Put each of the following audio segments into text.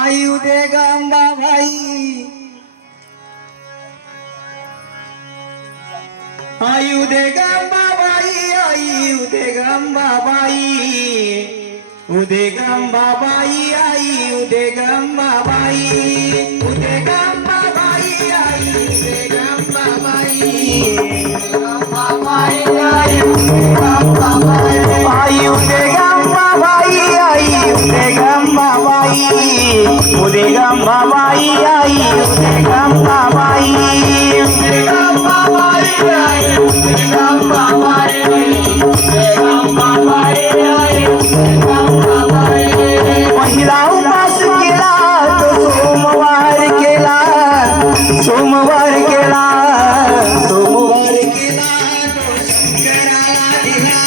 आई उदे गंबाबाई आई उदे गंबाबाई आई उदे गंबाबाई उदे गंबाबाई आई उदे गंबाबाई उदे गंबाबाई आई उदे गंबाबाई आई उदे गंबाबाई आई उदे गंबाबाई उदे गंबाबाई आई उदे गंबाबाई उदे गंबाबाई आई उदे गंबाबाई उदे गंबाबाई आई उदे गंबाबाई पहिला उपास केला तो सोमवार केला सोमवार केला सोमवार केला तो शंकराला दिला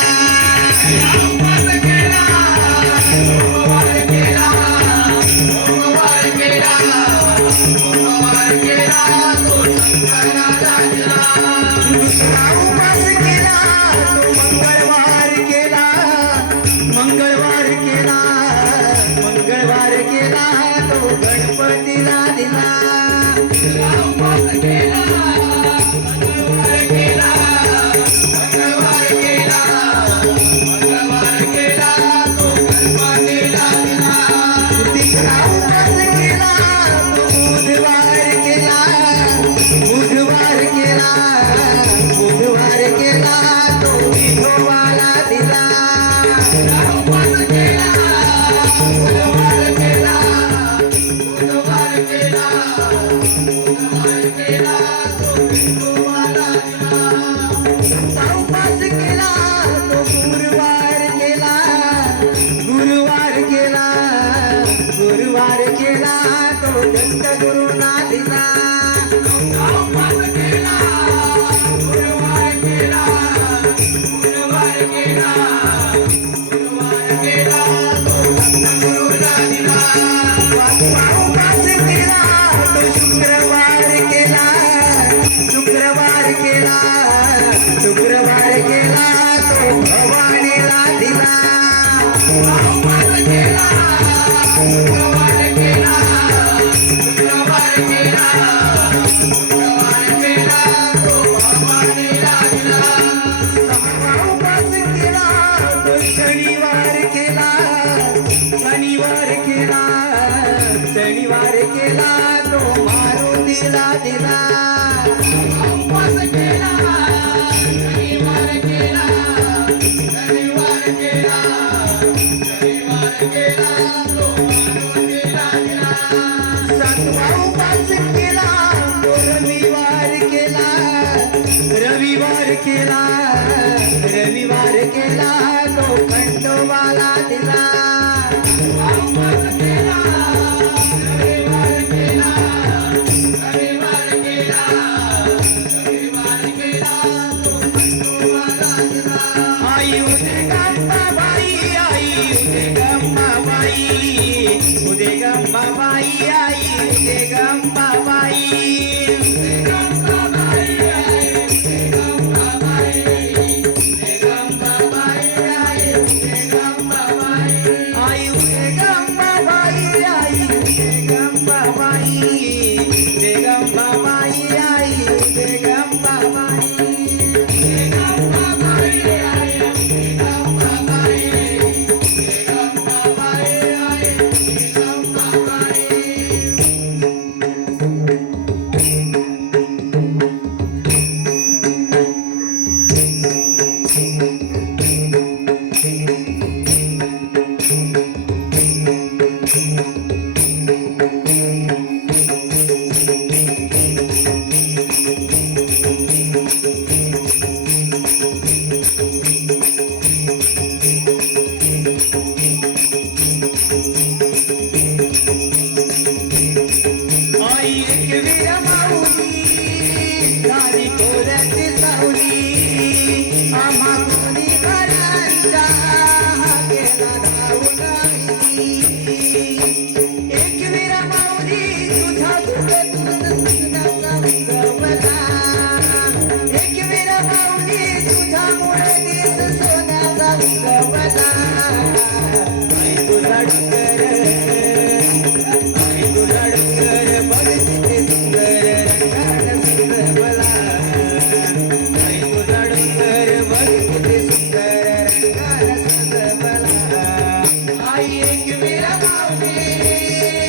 मंगळवार केला मंगळवार केला तो गणपतीला दिला मंगळवार केला मंगळवार केला मंगळवार केला तो गणपतीला दिला तिसरा उपास केला तो बुधवार केला बुधवार केला बुधवार केला तो विठोबाला दिला गुरुवार केला तो दत्त गुरुना दिला गुरुवार केला गुरुवार केला गुरुवार केला गुरुवार केला तो दत्त गुरुना दिला उपास केला तो शुक्रवार केला शुक्रवार केला शुक्रवार केला तो भवानीला दिला उपास केला शुक्रवार केला शुक्रवार केला शुक्रवार केला तो भवानीला दिला उपास केला तो शनिवार केला शनिवार केला शनिवार केला तो मारुतीला दिला उपास केला शनिवार केला शनिवार केला शनिवार केला तो मारुतीला दिला सातवा उपास केला तो रविवार केला रविवार केला रविवार केला तो खंडोबाला दिला उपास केला रविवार केला रविवार केला रविवार केला तो खंडोबाला दिला आई उदे गंबाबाई आई उदे गंबाबाई उदे गंबाबाई आई उदे गंबाबाई उदे गंबाबाई आई उदे गंबाबाई उदे गंबाबाई आई उदे गंबाबाई आई उदे गंबाबाई आई उदे गंबाबाई उदे गंबाबाई आई उदे गंबाबाई उदे गंबाबाई आई उदे गंबाबाई उदे गंबाबाई आई उदे गंबाबाई लावली